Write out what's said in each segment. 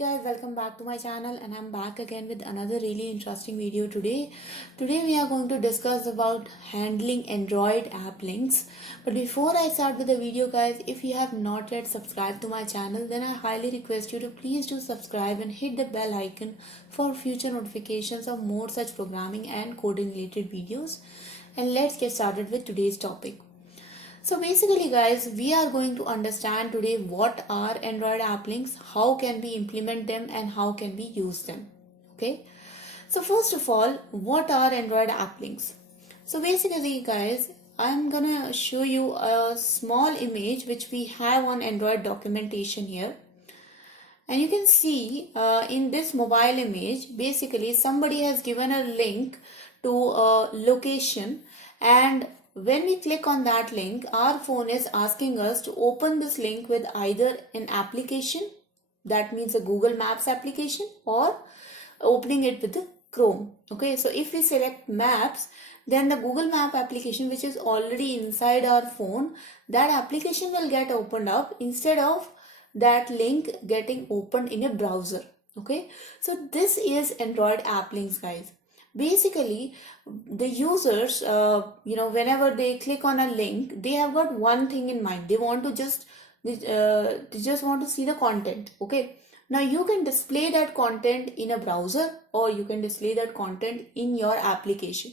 Guys, welcome back to my channel, and I'm back again with another really interesting video today. Today we are going to discuss about handling Android app links. But before I start with the video, guys, if you have not yet subscribed to my channel, then I highly request you to please do subscribe and hit the bell icon for future notifications of more such programming and coding related videos. And let's get started with today's topic. So basically guys, we are going to understand today what are Android app links, how can we implement them, and how can we use them. Okay. So first of all, what are Android app links? So basically guys, I'm gonna show you a small image which we have on Android documentation here. And you can see in this mobile image, basically somebody has given a link to a location, and when we click on that link, our phone is asking us to open this link with either an application, that means a Google Maps application, or opening it with the Chrome. Okay, so if we select Maps, then the Google Map application, which is already inside our phone, that application will get opened up instead of that link getting opened in a browser. Okay, so this is Android app links, guys. Basically, the users, whenever they click on a link, they have got one thing in mind. They want to they just want to see the content. Okay. Now you can display that content in a browser, or you can display that content in your application.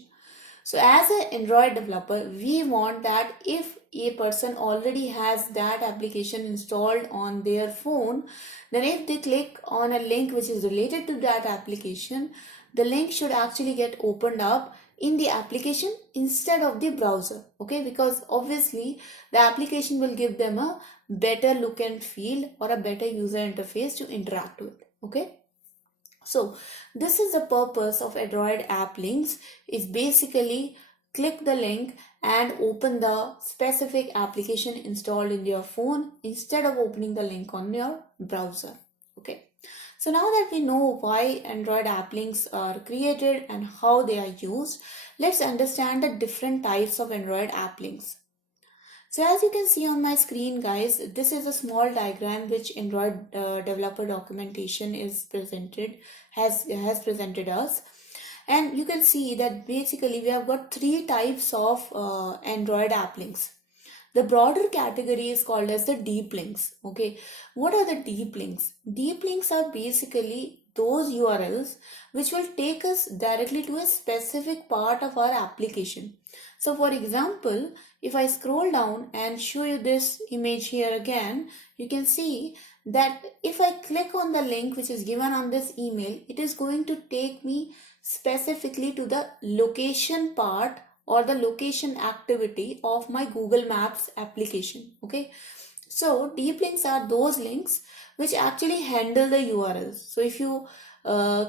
So as an Android developer, we want that if a person already has that application installed on their phone, then if they click on a link which is related to that application, the link should actually get opened up in the application instead of the browser. Okay, because obviously the application will give them a better look and feel, or a better user interface to interact with. Okay. So this is the purpose of Android app links, is basically click the link and open the specific application installed in your phone instead of opening the link on your browser. Okay. So now that we know why Android app links are created and how they are used, let's understand the different types of Android app links. So as you can see on my screen, guys, this is a small diagram which Android developer documentation has presented us. And you can see that basically we have got three types of Android app links. The broader category is called as the deep links. Okay, what are the deep links? Deep links are basically those URLs which will take us directly to a specific part of our application. So for example, if I scroll down and show you this image here again, you can see that if I click on the link which is given on this email, it is going to take me specifically to the location part or the location activity of my Google Maps application. Okay, so deep links are those links which actually handle the URLs. So if you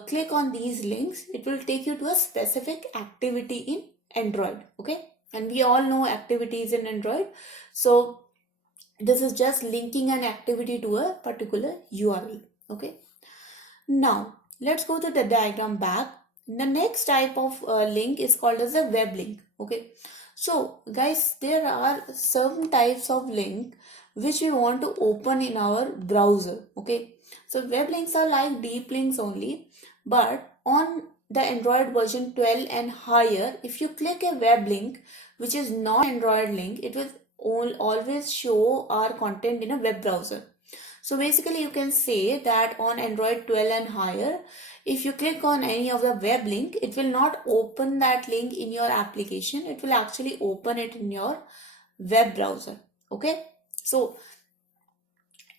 click on these links, it will take you to a specific activity in Android. Okay, and we all know activities in Android. So this is just linking an activity to a particular URL. Okay, now let's go to the diagram back. The next type of link is called as a web link. Okay, so guys, there are some types of link which we want to open in our browser. Okay, so web links are like deep links only, but on the Android version 12 and higher, if you click a web link which is not Android link, it will always show our content in a web browser. So basically you can say that on Android 12 and higher, if you click on any of the web link, it will not open that link in your application. It will actually open it in your web browser. Okay. So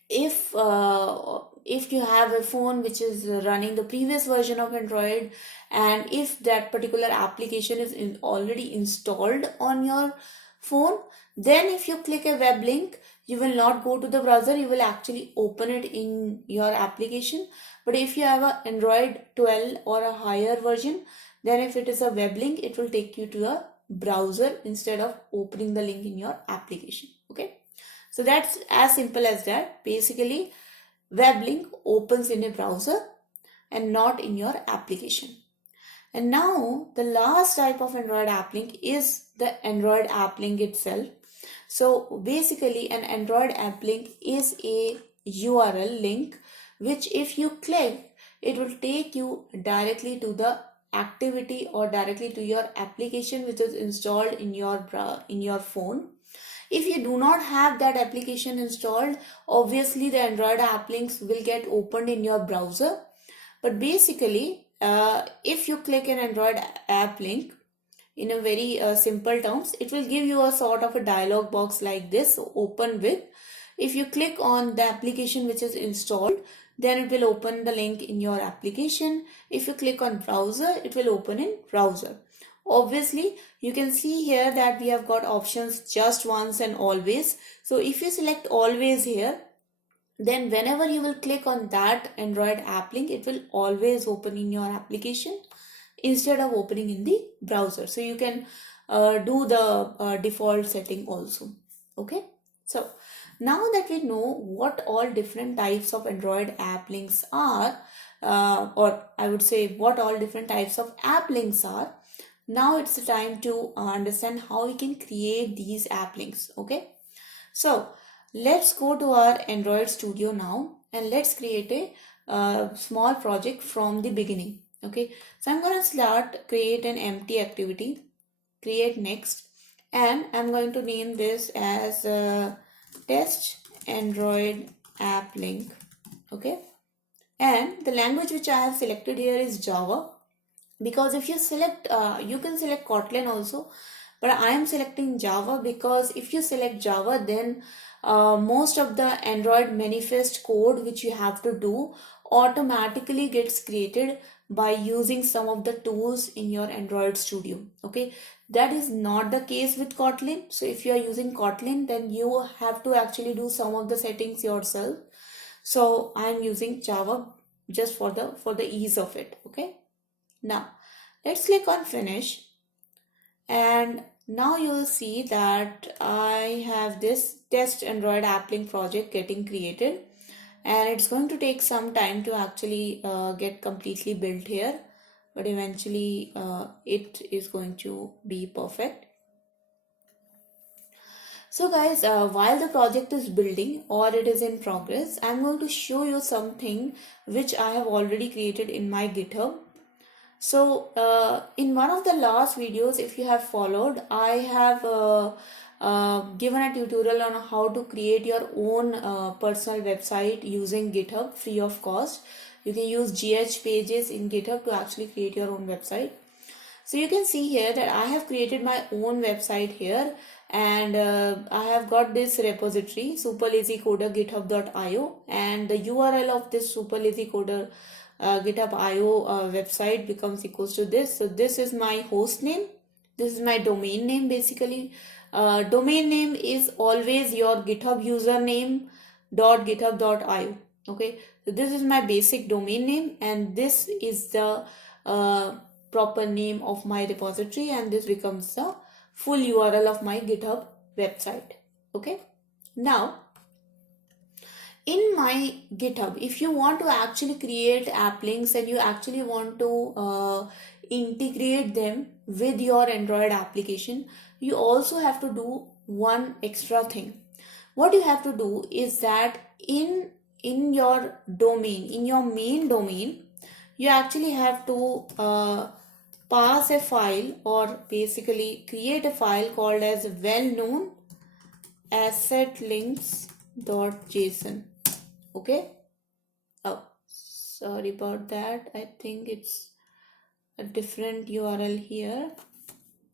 if you have a phone which is running the previous version of Android, and if that particular application is already installed on your phone, then if you click a web link, you will not go to the browser, you will actually open it in your application. But if you have an Android 12 or a higher version, then if it is a web link, it will take you to a browser instead of opening the link in your application. Okay, so that's as simple as that. Basically, web link opens in a browser and not in your application. And now the last type of Android app link is the Android app link itself. So basically an Android app link is a URL link which if you click, it will take you directly to the activity or directly to your application which is installed in your phone. If you do not have that application installed, obviously the Android Applinks will get opened in your browser. But basically, if you click an Android Applink, in a very simple terms, it will give you a sort of a dialog box like this, open with. If you click on the application which is installed, then it will open the link in your application. If you click on browser, it will open in browser. Obviously, you can see here that we have got options just once and always. So if you select always here, then whenever you will click on that Android Applink, it will always open in your application instead of opening in the browser. So you can do the default setting also. Okay, so now that we know what all different types of Android Applinks are, or I would say what all different types of Applinks are, now it's the time to understand how we can create these Applinks. Okay, so let's go to our Android Studio now and let's create a small project from the beginning. Okay, so I'm going to create an empty activity, create next, and I'm going to name this as test Android Applink. Okay, and the language which I have selected here is Java, because if you select you can select Kotlin also, but I am selecting Java because if you select Java, then most of the Android manifest code which you have to do automatically gets created by using some of the tools in your Android Studio. Okay, that is not the case with Kotlin. So if you are using Kotlin, then you have to actually do some of the settings yourself. So I am using Java just for the ease of it. Okay, now let's click on finish, and now you will see that I have this test Android Appling project getting created, and it's going to take some time to actually get completely built here, but eventually it is going to be perfect. So guys, while the project is building or it is in progress, I'm going to show you something which I have already created in my GitHub. So in one of the last videos, if you have followed, I have given a tutorial on how to create your own personal website using GitHub free of cost. You can use Github Pages in GitHub to actually create your own website. So you can see here that I have created my own website here, and I have got this repository superlazycoder github.io, and the URL of this superlazycoder github.io website becomes equals to this. So this is my host name, this is my domain name. Basically domain name is always your GitHub username .github.io. okay, so this is my basic domain name, and this is the proper name of my repository, and this becomes the full URL of my GitHub website. Okay, now in my GitHub, if you want to actually create applinks and you actually want to integrate them with your Android application, you also have to do one extra thing. What you have to do is that in your domain, in your main domain, you actually have to pass a file, or basically create a file called as well-known assetlinks.json. okay, oh sorry about that, I think it's a different URL here.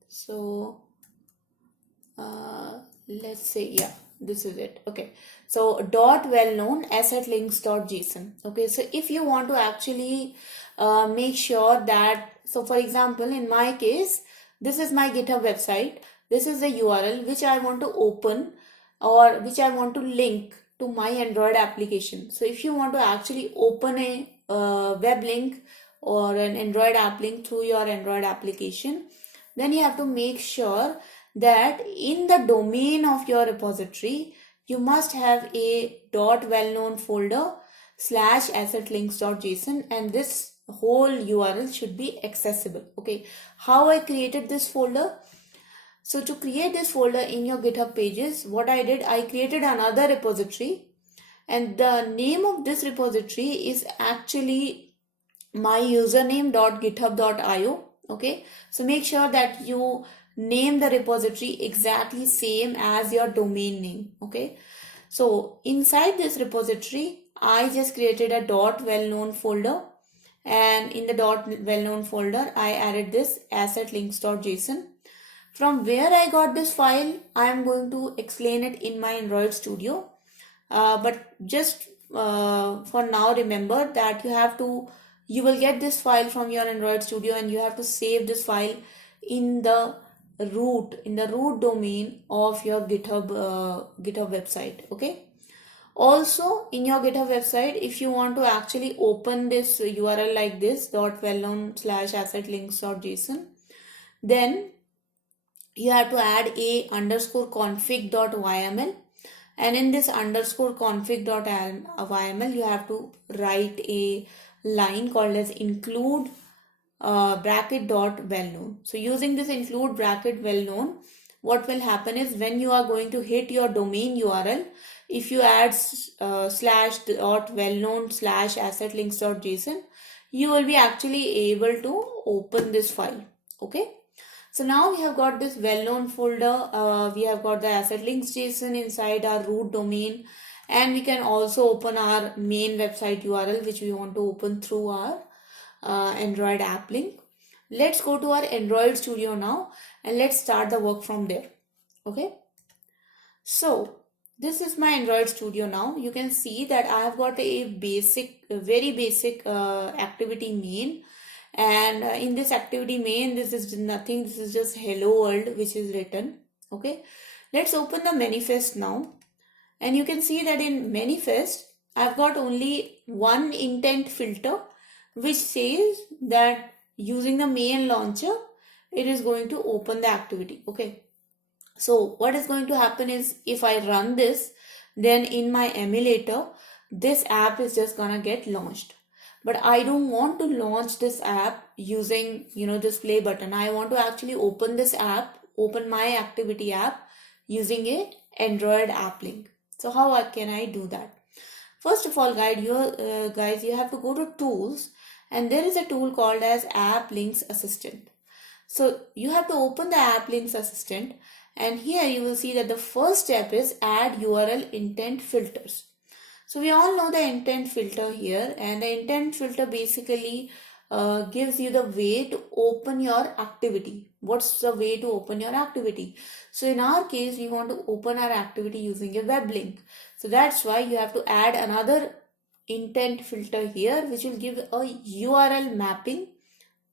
So let's say, yeah, this is it. Okay, so .well-known assetlinks.json. okay, so if you want to actually make sure that, so for example, in my case, this is my GitHub website, this is the URL which I want to open or which I want to link to my Android application. So if you want to actually open a web link or an Android app link through your Android application, then you have to make sure that in the domain of your repository, you must have a .well-known folder /assetlinks.json, and this whole URL should be accessible. Okay, how I created this folder? So to create this folder in your GitHub Pages, what I did, I created another repository, and the name of this repository is actually my username.github.io. okay, so make sure that you name the repository exactly same as your domain name. okay, so inside this repository I just created a .well-known folder, and in the .well-known folder I added this assetlinks.json. From where I got this file, I am going to explain it in my Android Studio. But just for now, remember that you will get this file from your Android Studio, and you have to save this file in the root domain of your GitHub website. Okay. Also, in your GitHub website, if you want to actually open this URL like this .wellknown/assetlinks.json, then you have to add a _config.yml, and in this _config.yml you have to write a line called as include bracket dot well known. So using this include bracket well known, what will happen is when you are going to hit your domain URL, if you add /well-known/assetlinks.json, you will be actually able to open this file. okay, so now we have got this well-known folder, we have got the assetlinks.json inside our root domain, and we can also open our main website URL which we want to open through our Android Applink. Let's go to our Android Studio now and let's start the work from there. Okay, so this is my Android Studio now. You can see that I have got a very basic activity main. And in this activity main, this is nothing, this is just hello world which is written. Okay, let's open the manifest now, and you can see that in manifest I've got only one intent filter which says that using the main launcher it is going to open the activity. Okay, so what is going to happen is if I run this, then in my emulator this app is just gonna get launched. But I don't want to launch this app using, this play button. I want to actually open this app, open my activity app using a Android Applink. So how can I do that? First of all, guys, you have to go to tools, and there is a tool called as Applinks Assistant. So you have to open the Applinks Assistant, and here you will see that the first step is add URL intent filters. So we all know the intent filter here, and the intent filter basically gives you the way to open your activity. What's the way to open your activity? So in our case, we want to open our activity using a web link. So that's why you have to add another intent filter here, which will give a URL mapping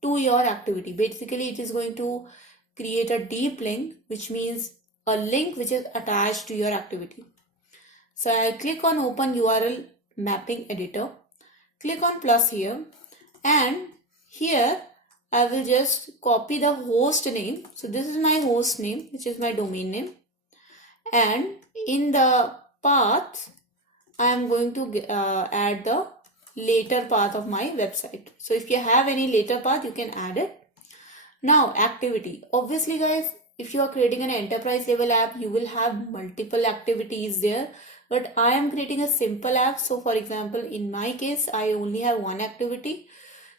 to your activity. Basically, it is going to create a deep link, which means a link which is attached to your activity. So I click on open URL mapping editor, click on plus here, and here I will just copy the host name. So this is my host name, which is my domain name, and in the path I am going to add the later path of my website. So if you have any later path, you can add it. Now activity, obviously guys, if you are creating an enterprise level app, you will have multiple activities there. But I am creating a simple app. So for example, in my case, I only have one activity.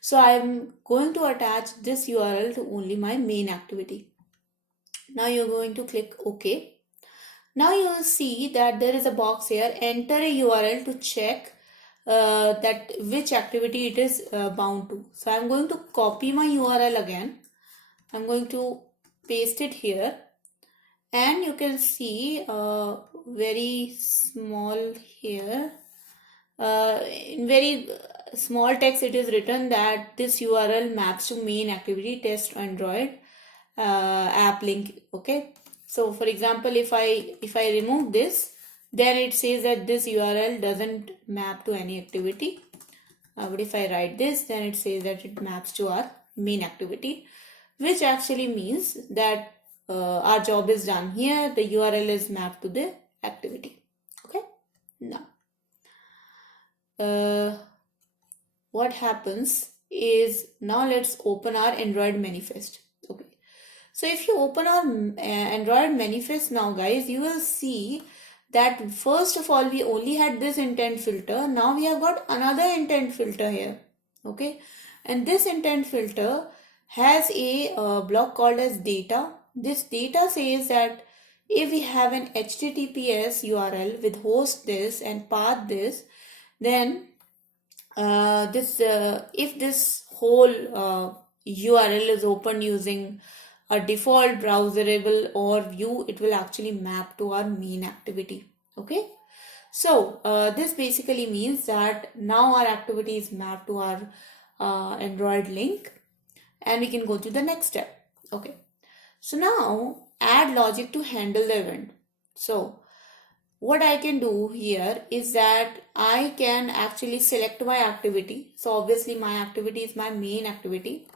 So I am going to attach this URL to only my main activity. Now you're going to click OK. Now you will see that there is a box here, enter a URL to check that which activity it is bound to. So I'm going to copy my URL again. I'm going to paste it here. And you can see very small here, in very small text it is written that this URL maps to main activity test Android app link. Okay, so for example, if I remove this, then it says that this URL doesn't map to any activity. But if I write this, then it says that it maps to our main activity, which actually means that our job is done here. The URL is mapped to the activity. Okay, now what happens is, now let's open our Android manifest. Okay, so if you open our Android manifest now, guys, you will see that first of all we only had this intent filter. Now we have got another intent filter here. Okay, and this intent filter has a block called as data. This data says that if we have an HTTPS URL with host this and path this, then if this whole URL is opened using a default browserable or view, it will actually map to our main activity. Okay, so this basically means that now our activity is mapped to our Android link, and we can go to the next step. Okay, so now add logic to handle the event. So what I can do here is that I can actually select my activity. So obviously my activity is my main activity.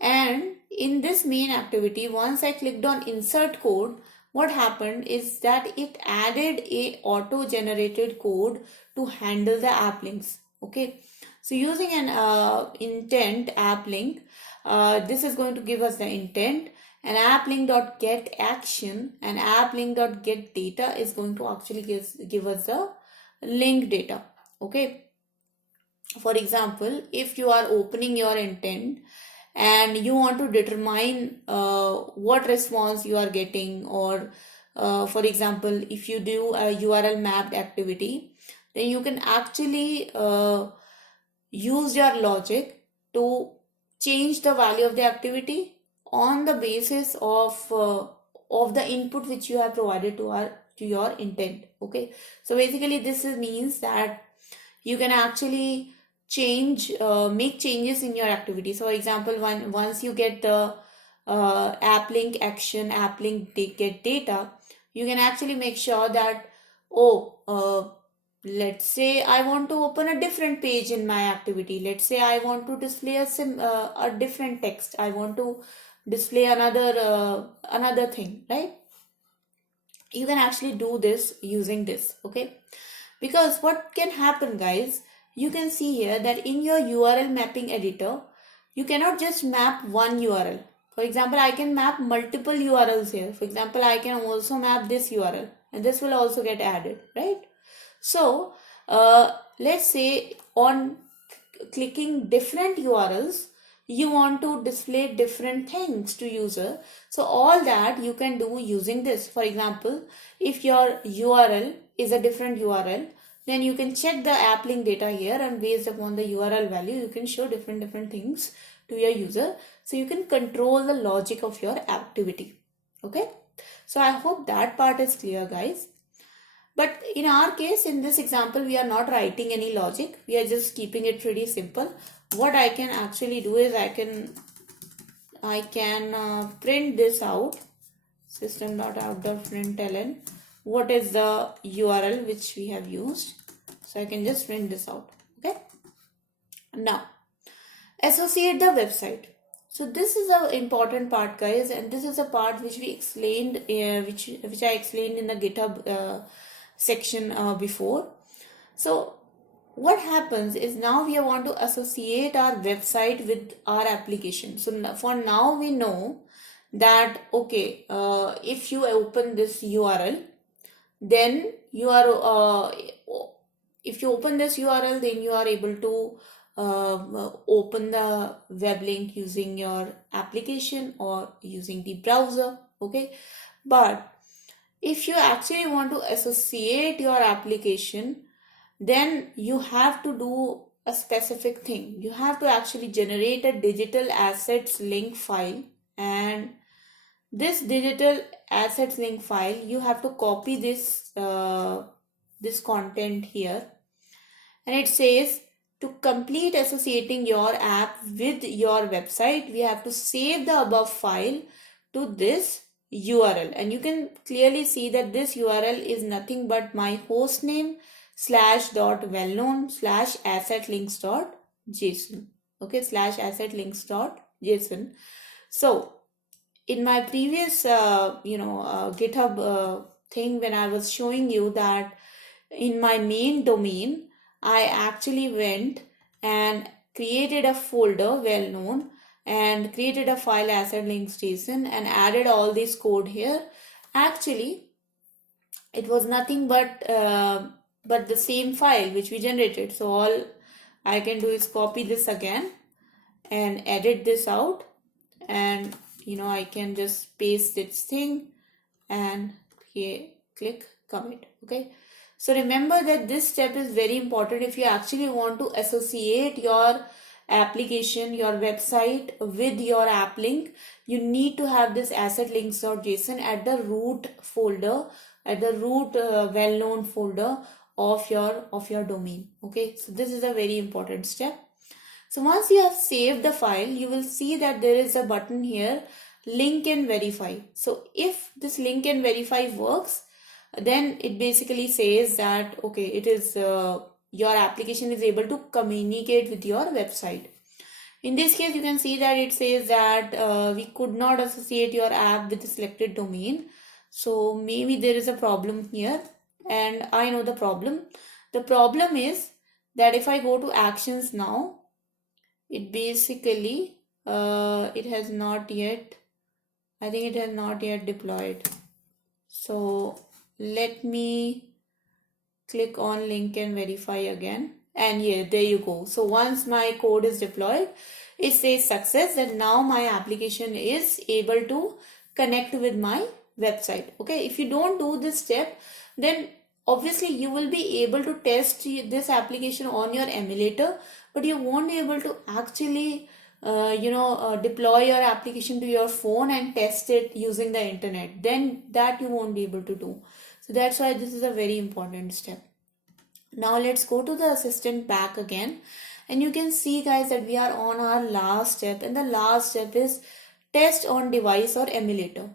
And in this main activity, once I clicked on insert code, what happened is that it added a auto-generated code to handle the applinks. Okay, so using an intent applink, this is going to give us the intent, and applink.get action and applink.get data is going to actually give us the link data. Okay, for example, if you are opening your intent and you want to determine what response you are getting, or for example, if you do a URL mapped activity, then you can actually use your logic to change the value of the activity on the basis of the input which you have provided to your intent. Okay, so basically this means that you can actually make changes in your activity. So for example, once you get the applink action, applink get data, you can actually make sure that let's say I want to open a different page in my activity. Let's say I want to display a different text. I want to display another thing, right? You can actually do this using this. Okay, because what can happen, guys, you can see here that in your URL mapping editor, you cannot just map one URL. For example, I can map multiple URLs here. For example, I can also map this URL, and this will also get added, right? So let's say on clicking different URLs, you want to display different things to user. So all that you can do using this. For example, if your URL is a different URL, then you can check the applink data here, and based upon the URL value, you can show different things to your user. So you can control the logic of your activity. Okay, so I hope that part is clear, guys. But in our case, in this example, we are not writing any logic. We are just keeping it pretty simple. What I can actually do is I can print this out, system.out.println. What is the URL which we have used? So I can just print this out. Okay. Now, associate the website. So this is an important part, guys, and this is a part which we explained, which I explained in the GitHub section before. So what happens is now we want to associate our website with our application. So for now we know that okay, if you open this URL, then you are if you open this URL, then you are able to open the web link using your application or using the browser. Okay, but if you actually want to associate your application, then you have to do a specific thing. You have to actually generate a digital assets link file, and this digital assets link file, you have to copy this this content here, and it says to complete associating your app with your website, we have to save the above file to this URL, and you can clearly see that this URL is nothing but my host name /wellknown/assetlinks.json. Okay, /assetlinks.json. So in my previous GitHub thing, when I was showing you that in my main domain, I actually went and created a folder well-known and created a file assetlinks.json and added all this code here. Actually, it was nothing but the same file which we generated. So all I can do is copy this again and edit this out, and I can just paste this thing and here click commit. Okay, so remember that this step is very important if you actually want to associate your application, your website with your app link. You need to have this assetlinks.json at the root folder, at the root well-known folder of your domain. Okay, so this is a very important step. So once you have saved the file, you will see that there is a button here, link and verify. So if this link and verify works, then it basically says that okay, it is your application is able to communicate with your website. In this case, you can see that it says that we could not associate your app with the selected domain. So maybe there is a problem here, and I know the problem. The problem is that if I go to actions now, it basically it has not yet, I think it has not yet deployed. So let me click on link and verify again, and here there you go. So once my code is deployed, it says success, and now my application is able to connect with my website. Okay, if you don't do this step, then obviously you will be able to test this application on your emulator, but you won't be able to actually deploy your application to your phone and test it using the internet. Then that you won't be able to do. So that's why this is a very important step. Now let's go to the assistant back again, and you can see guys that we are on our last step, and the last step is test on device or emulator.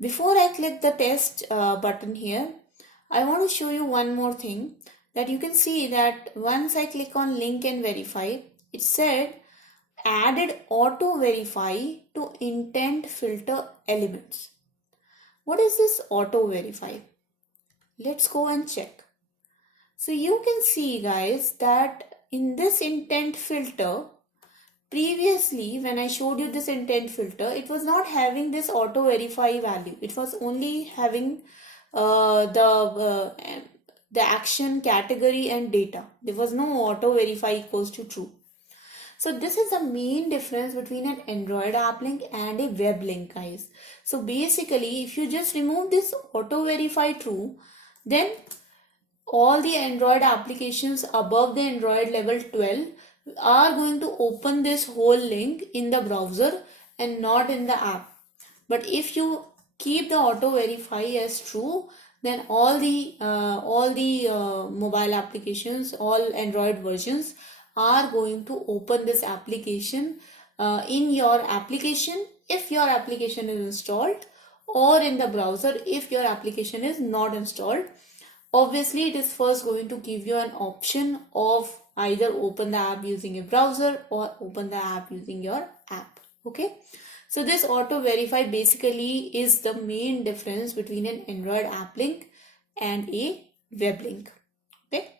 Before I click the test button here, I want to show you one more thing, that you can see that once I click on link and verify, it said added auto verify to intent filter elements. What is this auto verify? Let's go and check. So you can see guys that in this intent filter, previously when I showed you this intent filter, it was not having this auto verify value. It was only having the action, category and data. There was no auto verify equals to true. So this is the main difference between an Android app link and a web link, guys. So basically, if you just remove this auto verify true, then all the Android applications above the Android level 12 are going to open this whole link in the browser and not in the app. But if you keep the auto verify as true, then all the mobile applications, all Android versions are going to open this application in your application if your application is installed, or in the browser if your application is not installed. Obviously, it is first going to give you an option of either open the app using a browser or open the app using your app. Okay, so this auto verify basically is the main difference between an Android app link and a web link. Okay,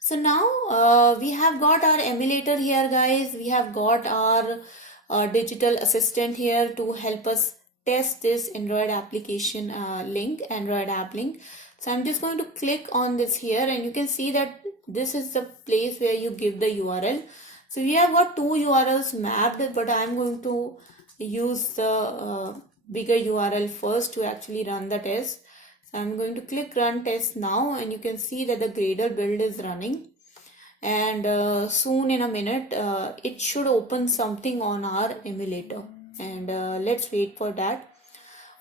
so now we have got our emulator here, guys. We have got our digital assistant here to help us test this Android application link, Android app link. So I'm just going to click on this here, and you can see that this is the place where you give the URL. So we have got two URLs mapped, but I'm going to use the bigger URL first to actually run the test. So I'm going to click run test now, and you can see that the Gradle build is running. And soon in a minute, it should open something on our emulator. And let's wait for that.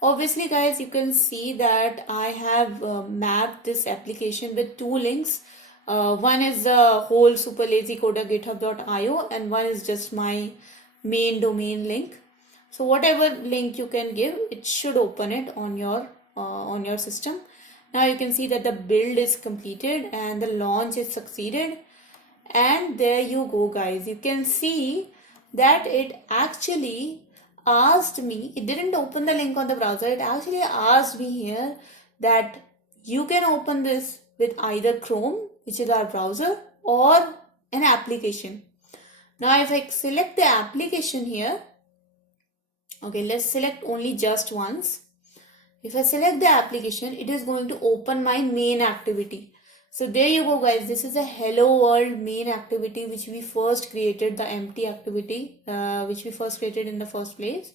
Obviously guys, you can see that I have mapped this application with two links. One is the whole super lazy coder github.io, and one is just my main domain link. So whatever link you can give, it should open it on your system. Now you can see that the build is completed and the launch is succeeded. And there you go guys, you can see that it actually asked me, it didn't open the link on the browser, it actually asked me here that you can open this with either Chrome, which is our browser, or an application. Now if I select the application here, okay, let's select only just once, If I select the application, it is going to open my main activity. So there you go guys, this is a hello world main activity which we first created, the empty activity which we first created in the first place.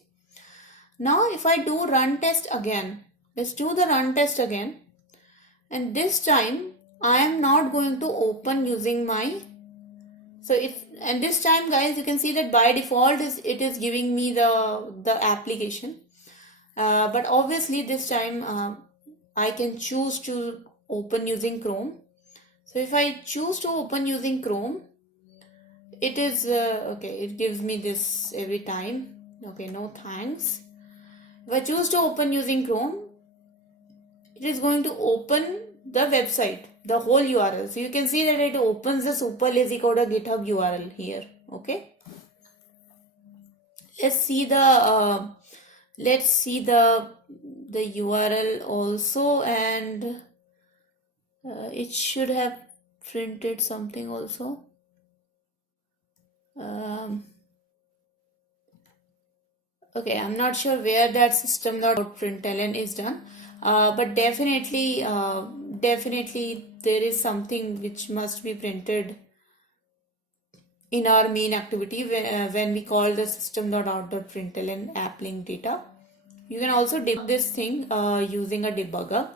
Now if I do run test again, let's do the run test again, and this time I am not going to open using my, and this time guys you can see that by default it is giving me the application, but obviously this time I can choose to open using Chrome. So if I choose to open using Chrome, it is okay, it gives me this every time. Okay, no thanks. If I choose to open using Chrome, it is going to open the website, the whole URL. So you can see that it opens the super lazy coder GitHub URL here. Okay, let's see the URL also, and it should have printed something also. Okay, I'm not sure where that system.println is done, but definitely there is something which must be printed in our main activity when we call the system.out.println applink data. You can also debug this thing using a debugger.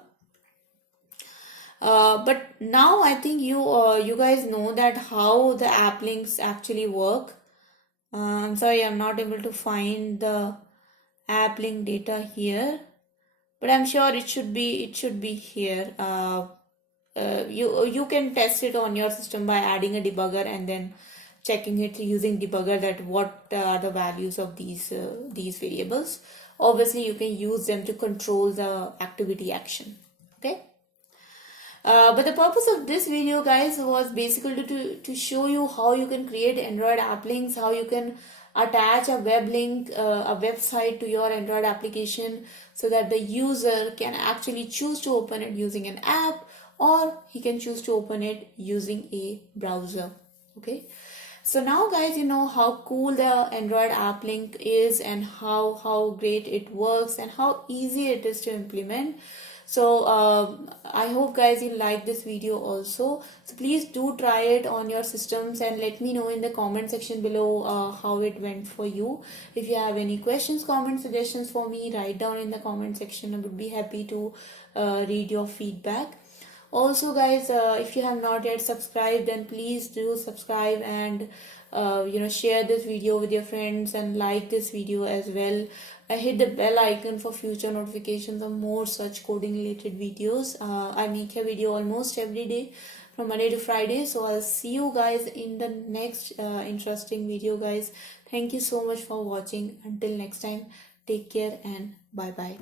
But now I think you guys know that how the applinks actually work. I'm sorry, I'm not able to find the applink data here, but I'm sure it should be here. You can test it on your system by adding a debugger and then checking it using debugger that what are the values of these variables. Obviously you can use them to control the activity action. Okay. But the purpose of this video guys was basically to show you how you can create Android app links, how you can attach a web link, a website to your Android application so that the user can actually choose to open it using an app, or he can choose to open it using a browser. Okay. So now guys, you know how cool the Android app link is and how great it works and how easy it is to implement. So I hope guys you like this video also. So please do try it on your systems and let me know in the comment section below how it went for you. If you have any questions, comments, suggestions for me, write down in the comment section. I would be happy to read your feedback. Also guys, if you have not yet subscribed, then please do subscribe and share this video with your friends and like this video as well. Hit the bell icon for future notifications of more such coding related videos. I make a video almost every day from Monday to Friday, so I'll see you guys in the next interesting video guys. Thank you so much for watching. Until next time, take care and bye bye.